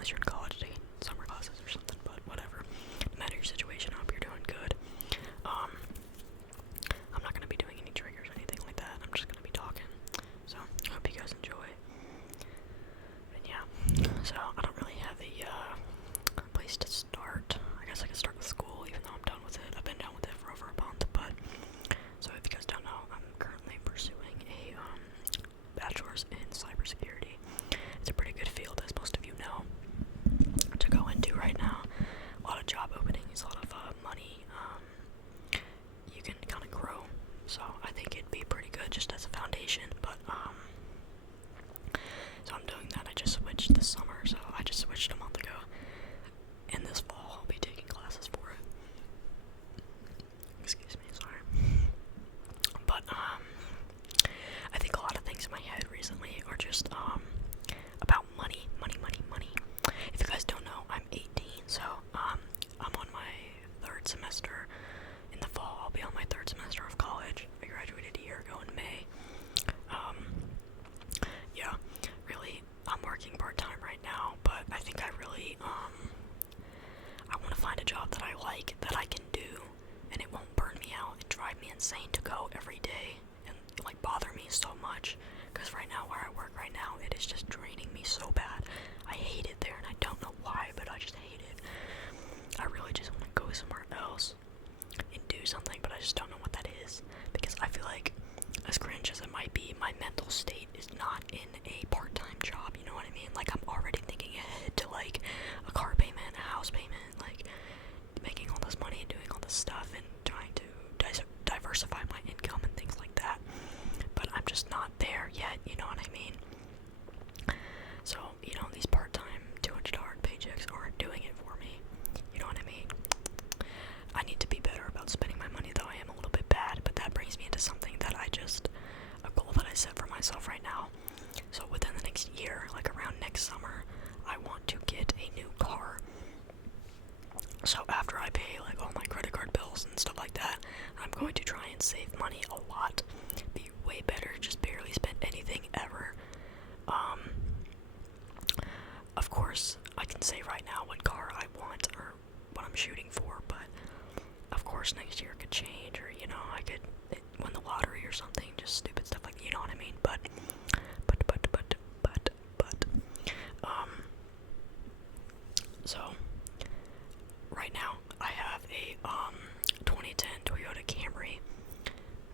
unless you're in college taking summer classes or something, but whatever. No matter your situation, I hope you're doing good. I'm not going to be doing any triggers or anything like that. I'm just going to be talking. So, I hope you guys enjoy. And yeah, so I don't really have a place to start. I guess I can start with school, even though I'm done with it. I've been done with it for over a month, but so if you guys don't know, I'm currently pursuing a bachelor's in cybersecurity. It's a pretty good field, as most of you know, to go into right now. A lot of job openings, a lot of money. You can kind of grow, so I think it'd be pretty good just as a foundation. But so I'm doing that. I just switched this summer, so I just switched a month ago, and this fall I'll be taking classes for it. Excuse me, sorry. But I think a lot of things in my head recently are just about money. If you guys don't know, I'm 18, so I'm on my third semester. In the fall, I'll be on my third semester of college. I graduated a year ago in May. Yeah, really, I'm working part-time right now, but I think I really, I want to find a job that I like, that I can do, and it won't burn me out and drive me insane to go every day and, like, bother me so much, because right now, where I work right now, it is just draining me so bad. I hate it there, and I don't know why, but I just hate it. I really just want to go somewhere else and do something, but I just don't know what that is, because I feel like, as cringe as it might be, my mental state is not in a part-time job, you know what I mean? Like, I'm already thinking ahead to, like, a car payment, a house payment, like, making all this money and doing all this stuff and trying to diversify my income and things like that, but I'm just not there yet, you know what I mean? So, you know, these part-time $200 paychecks aren't doing it for me, you know what I mean? I need to be better about spending my money, though I am a little bit bad, but that brings me into something that a goal that I set for myself right now. So within the next year, like around next summer, I want to get a new car. So after I pay like all my credit card bills and stuff like that, I'm going to try and save money a lot, be way better, just barely spend anything ever. Of course, I can say right now what car I want or what I'm shooting for, but of course next year could change, or, you know, I could win the lottery or something, just stupid stuff like, you know what I mean? But, so, right now, I have a, 2010 Toyota Camry.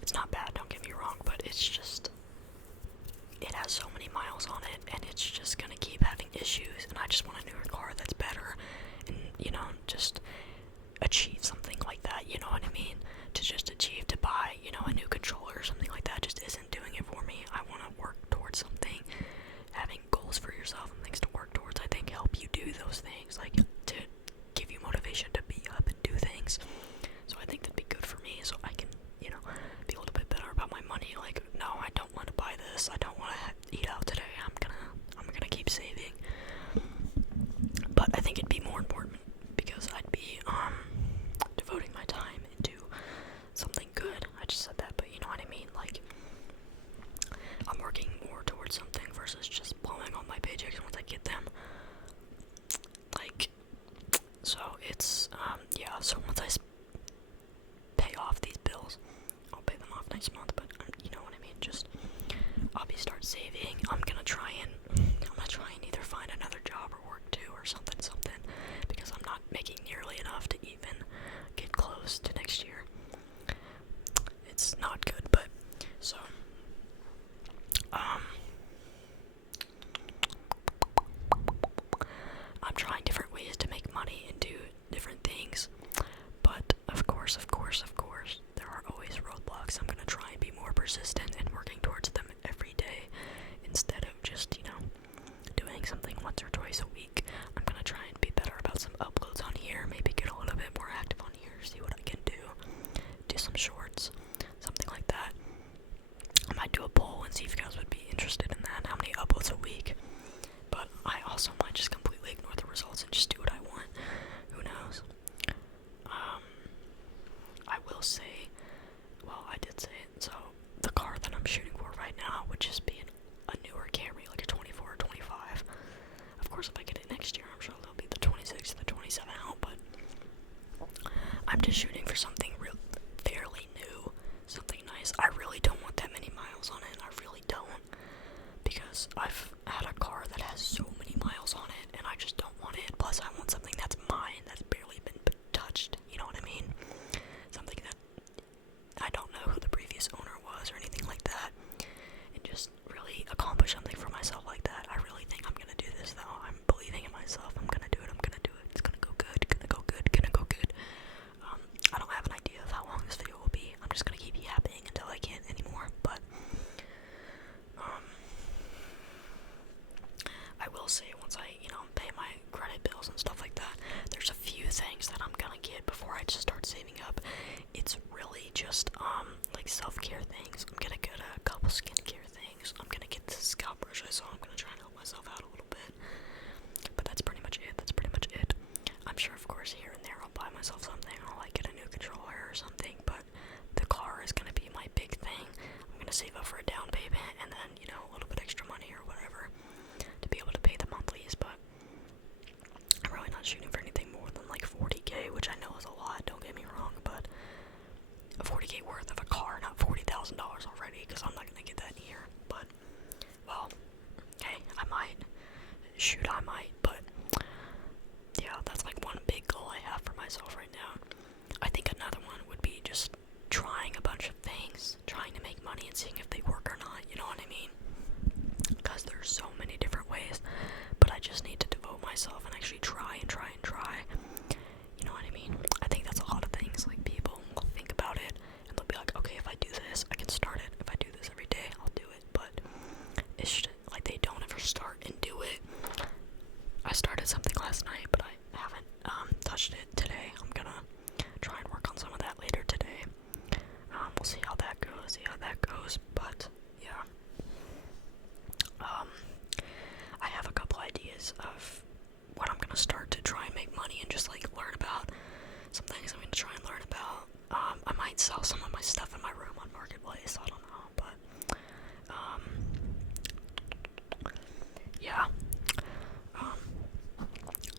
It's not bad, don't get me wrong, but it's just, it has so many miles on it, and it's just gonna keep having issues, and I just want a newer car that's better, and, you know, just achieve something like that, you know what I mean? To just achieve to buy, you know, a new controller or something like that just isn't doing it for me. I want to work towards something. Having goals for yourself and things to work towards, I think, help you do those things, like, to give you motivation to be up and do things. So I think that'd be good for me, so I can, you know, be a little bit better about my money. Like, no, I don't want to buy this, I don't want to eat out today, I'm gonna keep saving. But I think it'd be more important, because I'd be, devoting my time into something good. I just said that, but you know what I mean? Like, I'm working more towards something versus just blowing all my paychecks once I get them. Like, so it's, yeah, so once I pay off these bills, I'll pay them off next month, but, you know what I mean? Just, I'll start saving. I'm gonna try and either find another job or work too, or something, because I'm not making nearly enough to even get close to next year. It's not good, but, so, I'm trying different ways to make money and do different things, but, of course, there are always roadblocks. I'm gonna try and be more persistent and working towards them every day, instead of just, you know, doing something once or twice a week. I'm gonna try and be better about some uploads on here, maybe get a little bit more active on here, see what I can do some shorts, something like that. I might do a poll and see if you guys would be interested in that, how many uploads a week, but I also might just completely ignore the results and just do what I want, who knows. I will say, well, I did say it, so the car that I'm shooting for right now would just be a newer Camry, like a 24 or 25. Of course, if I get it next nails and stuff like that. There's a few things that I'm gonna get before I just start saving up. It's really just like self-care things. I'm gonna get a couple skincare things. I'm gonna get this scalp brush I saw. I'm gonna try and help myself out a little bit. But that's pretty much it. I'm sure, of course, here and there I'll buy myself something. I'll like get a new controller or something, but the car is gonna be my big thing. I'm gonna save up for a down payment and then, you know, a little bit extra money or whatever to be able to pay the monthlies, but I'm really not shooting for anything more than like 40K, which I know is a lot, don't get me wrong, but a 40K worth of a car, not $40,000 already, because I'm not gonna get that in here. But, well, hey, I might. Shoot, I might, but yeah, that's like one big goal I have for myself right now. I think another one would be just trying a bunch of things, trying to make money and seeing if they work or not, you know what I mean? Because there's so many different ways, but I just need to devote myself and actually try and try and try. You know what I mean? I think that's a lot of things. Like, people will think about it and they'll be like, okay, if I do this, I can start it. If I do this every day, I'll do it. But it's just, like, they don't ever start and do it. I started something last night, but I haven't touched it today. I'm gonna try and work on some of that later today. We'll see how that goes, but yeah. I have a couple ideas of what I'm gonna start to try and make money and just like learn about. Some things I'm gonna try and learn about. I might sell some of my stuff in my room on Marketplace, I don't know, but yeah.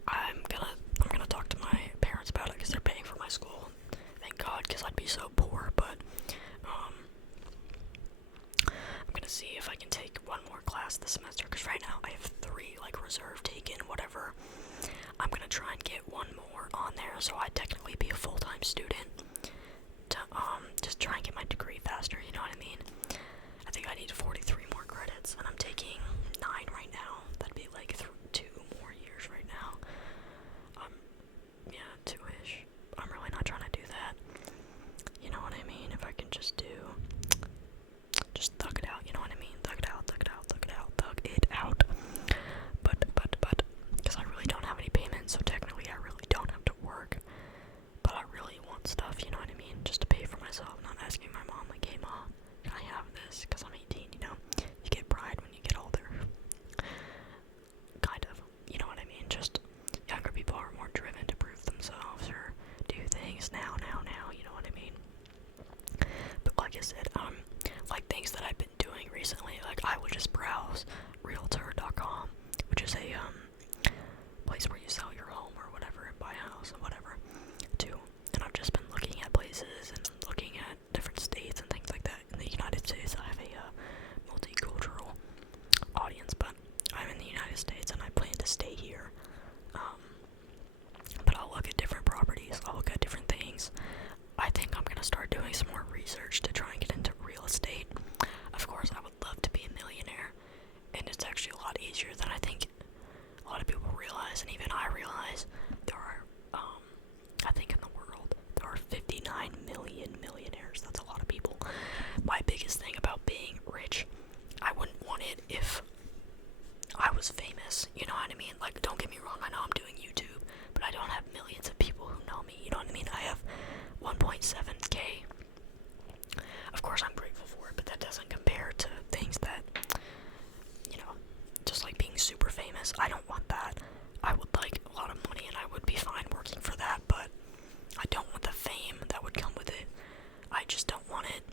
I'm gonna talk to my parents about it because they're paying for my school. Thank God, because I'd be so poor. But I'm gonna see if I can take one more class this semester, because right now I have 3 like reserve taken, whatever. I'm gonna try and get one more on there, so I'd technically be a full-time student to just try and get my degree faster. You know what I mean? I think I need 43 more credits, and I'm taking 9 right now. That'd be like 2 more years right now. Yeah, 2-ish. I'm really not trying to do that. You know what I mean? If I can just thug it out, you know what I mean? Thug it out. But, because I really don't have any payments, so technically I really don't have to work. But I really want stuff, you know what I mean? Just to pay for myself, not asking my mom, like, hey mom, can I have this? Because I'm 18, you know? You get pride when you get older. Kind of, you know what I mean? Just younger people are more driven to prove themselves or do things now, you know what I mean? But like I said, like things that I've been doing recently, like I would just browse realtor.com, which is a place where you sell your home or whatever and buy a house and whatever too. And I've just been looking at places and looking at different states and things like that. In the United States, I have a multicultural audience, but I'm in the United States and I plan to stay here. But I'll look at different properties, I'll look at different things. I think I'm gonna start doing some more research to try and get into real estate. Of course, I would love to be a millionaire, and it's actually a lot easier than I think a lot of people realize, and even I realize. There are, I think in the world, there are 59 million millionaires. That's a lot of people. My biggest thing about being rich, I wouldn't want it if I was famous, you know what I mean? Like, don't get me wrong, I know I'm doing YouTube, but I don't have millions of people who know me, you know what I mean? I have 1.7K. Of course, I'm grateful for it, but that doesn't compare to things that, you know, just like being super famous. I don't want that. I would like a lot of money, and I would be fine working for that, but I don't want the fame that would come with it. I just don't want it.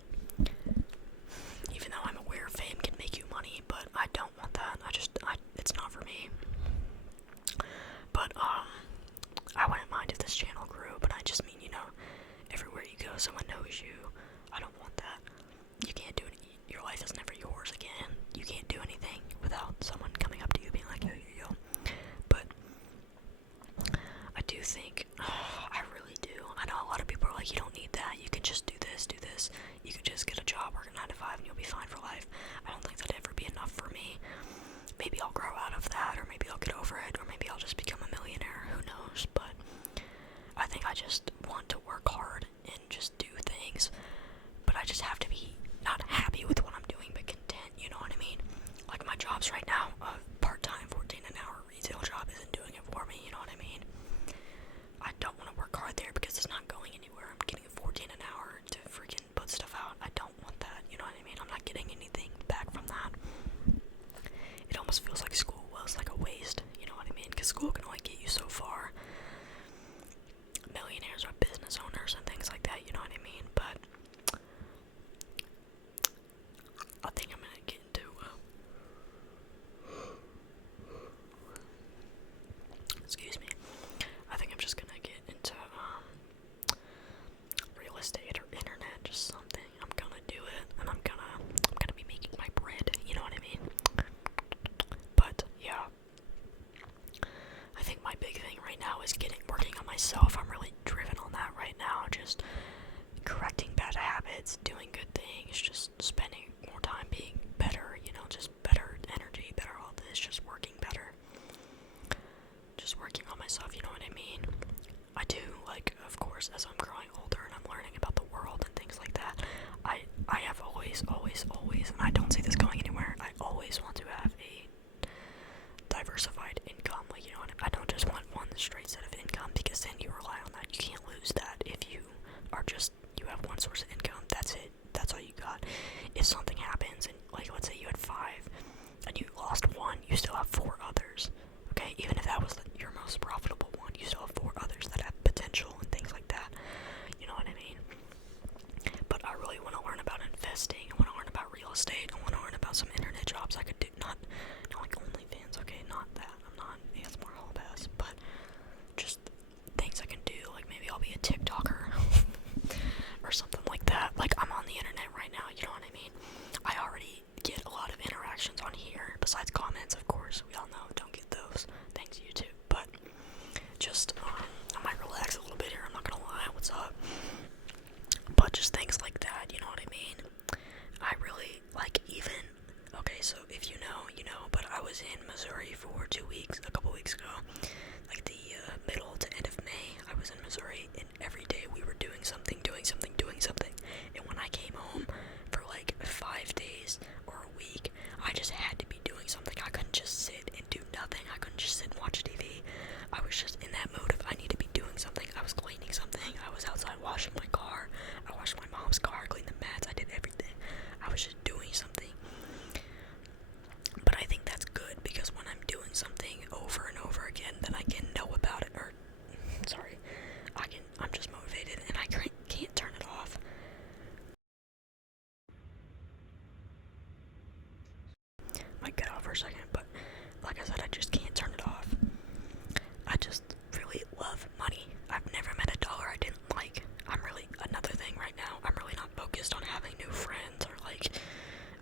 Even though I'm aware fame can make you money, but I don't want that. It's not for me. But, I wouldn't mind if this channel grew, but I just mean, you know, everywhere you go, someone knows you. I don't want that. You can't do it. Your life is never yours again. You can't do anything without someone coming up to you being like, yo, yo, yo. But I do think, I really do. I know a lot of people are like, you don't need that. You can just do this, do this. You could just get a job, work 9 to 5, and you'll be fine for life. I don't think that'd ever be enough for me. Maybe I'll grow out of that, or maybe I'll get over it, or maybe I'll just become a millionaire. Who knows? But I think I just want to work hard and just do things. But I just have to be not happy with what I'm doing, but content, you know what I mean? Like my jobs right now, always working on myself. I'm really driven on that right now. Just correcting bad habits, doing good things, just spending more time being better, just better energy, better all this, just working better. Just working on myself, you know what I mean? I do, of course, as I'm growing older and I'm learning about the world and things like that, I have always, and I don't see this going anywhere, I always want to have a diversified income, I don't just want one straight set of income, because then you rely on that. You can't lose that if you have one source of income. That's it. That's all you got. If something happens and let's say you had 5 and you lost one, you still have 4 others. Okay, even if that was your most profitable one, you still have 4 others that have potential and things like that. You know what I mean? But I really want to learn about investing. I want to learn about real estate. I want to learn about some internet jobs I could do. Not like OnlyFans. Okay, not that. I'm not ASMR hall pass, but just things I can do. Like maybe I'll be a TikToker or something like that. Like I'm on the internet right now. You know what I mean? I already get a lot of interactions on here. Besides comments, of course. We all know don't get those. Thanks YouTube. But just I might relax a little bit here. I'm not gonna lie. What's up? But just things like that. You know what I mean? I really okay, so if you know, you know, but I was in Missouri for 2 weeks, a couple weeks ago, like the middle to end of May, I was in Missouri, and every day we were doing something, and when I came home for 5 days or a week, I just had to be doing something. I couldn't just sit and do nothing. I couldn't just sit and watch TV. I was just in that mode of I need to be doing something. I was cleaning something. I was outside washing my car. I washed my mom's car, cleaned the mats. I did everything. I was just doing something. But I think that's good, because when I'm doing something over and over again, then I can know about it, I'm just motivated, and I can't turn it off. Might get off for a second, but like I said, I just can't turn it off. I just really love money. I've never met a dollar I didn't like. Another thing right now, I'm really not focused on having new friends or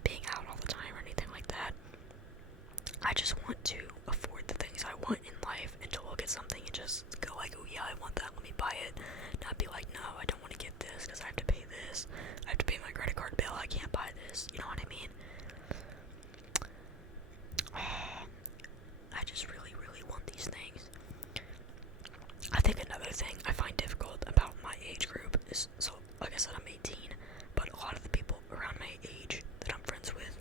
being out all the time or anything like that. I just want to afford the things I want in life, and to look at something and just go oh yeah, I want that, let me buy it. Not be no, I don't want to get this because I have to pay this. I have to pay my credit card bill, I can't buy this. You know what I mean? I just really, really want these things. I think another thing I find difficult about my age group is, so like I said, I'm 18, but a lot of the people around my age that I'm friends with,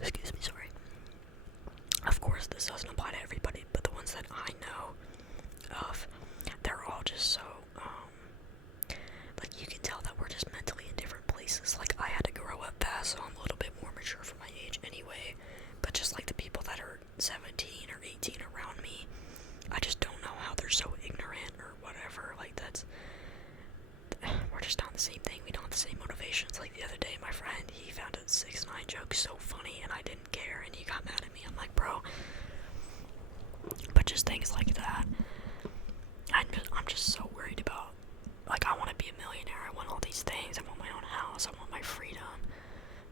excuse me, sorry. Of course, this doesn't apply to everybody, but the ones that I know of, they're all just so, you can tell that we're just mentally in different places. I had to grow up fast, so I'm a little bit more mature for my age anyway, but just the people that are 17 or 18 around me, I just don't know how they're so ignorant or whatever. We're just not the same thing. We don't have the same motivations. The other day, my friend, he found a 6ix9ine joke so funny, and I didn't care, and he got mad at me. I'm like, bro. But just things like that. I'm just so worried about, I want to be a millionaire. I want all these things. I want my own house. I want my freedom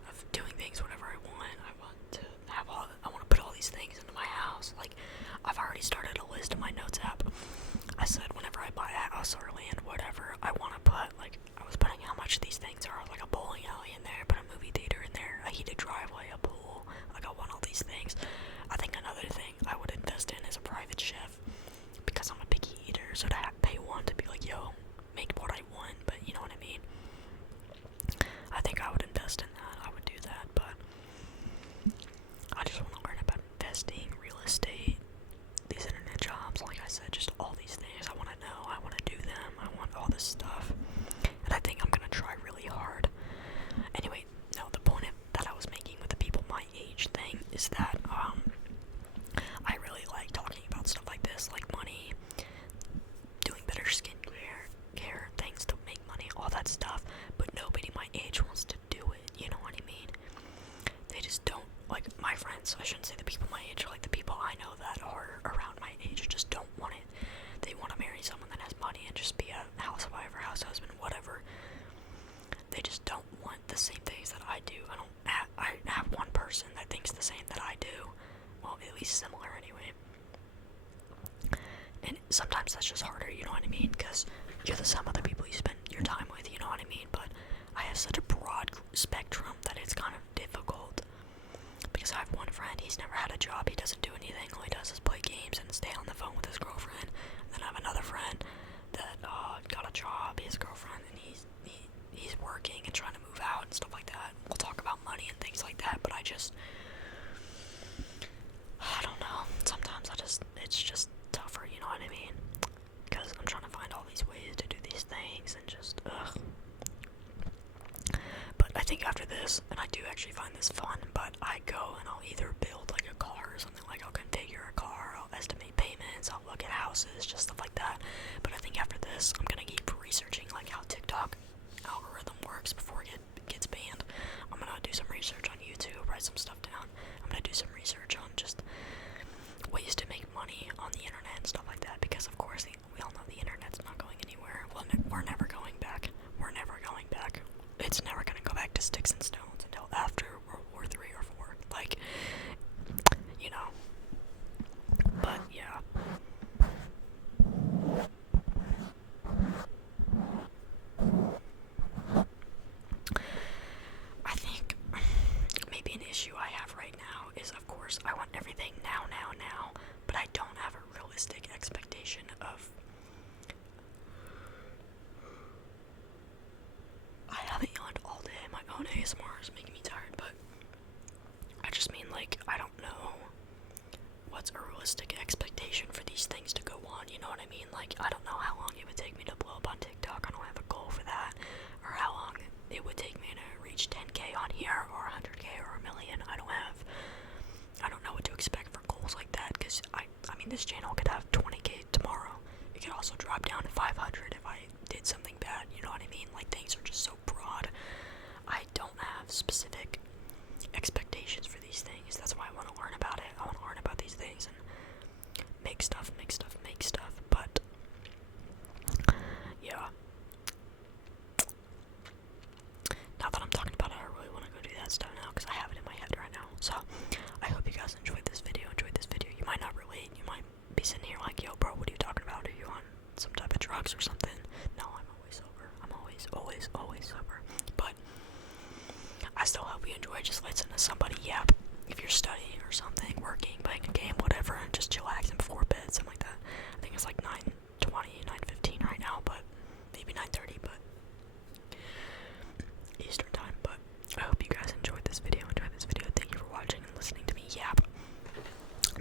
of doing things whatever I want. I want to put all these things into my house. I've already started a list in my notes app. I said whenever I buy a house or land, whatever, I want to put, I was putting how much these things are, a bowling alley in there, put a movie theater in there, a heated driveway, a pool. I want all these things. I think another thing I would invest in is a private chef, because I'm a picky eater, so to pay one to be yo, make what I want, but you know what I mean? I think I would invest in that. I would do that, but I just want to learn about investing, real estate, these internet jobs, like I said, just all these things. I want to know, I want to do them, I want all this stuff, and I think I'm going to try really hard. Anyway, no, the point that I was making with the people my age thing is that, I really like talking about stuff like this, like money, doing better care, things to make money, all that stuff, but nobody my age wants to do it, you know what I mean? They just don't, my friends, I shouldn't say the people my age, the people I know that are around my age just don't want it. They want to marry someone that has money and just be a housewife or house husband, whatever. They just don't want the same things that I do. I have one person that thinks the same that I do. Well, at least similar sometimes that's just harder, you know what I mean? Because you're the sum of the people you spend your time with, you know what I mean? But I have such a broad spectrum that it's kind of difficult. Because I have one friend, he's never had a job, he doesn't do anything, all he does is play games and stay on the phone with his girlfriend. And then I have another friend that got a job, his girlfriend, and he's working and trying to move out and stuff like that. We'll talk about money and things like that, but I don't know. Sometimes it's just tougher, you know what I mean? Because I'm trying to find all these ways to do these things and just, ugh. But I think after this, and I do actually find this fun, but I go and I'll either build like a car or something, like I'll configure a car, I'll estimate payments, I'll look at houses, just stuff like that. But I think after this, I'm gonna keep researching like how TikTok algorithm works before it gets banned. I'm gonna do some research on YouTube, write some stuff down. I'm gonna do some research on just ways to make money on the internet and stuff like that, because of course we all know the internet's not going anywhere. Well, we're never going back. We're never going back. It's never gonna go back to sticks and stones until after World War III or IV. Like, you know. But yeah. I think maybe an issue I have right now is, of course, I want everything now, but I don't have a realistic expectation of. I haven't yawned all day. My own ASMR is making me tired, but I just mean, like, I don't know what's a realistic expectation for these things to go on, you know what I mean? Like, I don't know how long it would take me to blow up on TikTok. I don't have a goal for that, or how long it would take me to reach 10K on here, or 100K, or a million. I don't know what to expect for goals like that, because I mean, this channel could have 20K tomorrow. It could also drop down to 500 if I did something bad, you know what I mean? Like, things are just so broad. I don't have specific expectations for these things. That's why I want to learn about it. I want to learn about these things and make stuff, but yeah. Now that I'm talking about it, I really want to go do that stuff now, because I have it in my head right now. So, I hope you guys enjoyed this video. You might not relate. You might be sitting here like, yo, bro, what are you talking about? Are you on some type of drugs or something? No, I'm always sober. I'm always sober. But I still hope you enjoy. Just listen to somebody yap. If you're studying or something, working, playing a game, whatever, and just chillaxing before bed, something like that. I think it's like 9:20, 9:15 right now, but maybe 9:30, but Eastern time. But I hope you guys enjoyed this video. Thank you for watching and listening to me yap.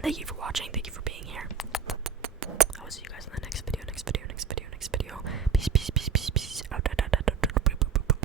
Thank you for watching. Thank you for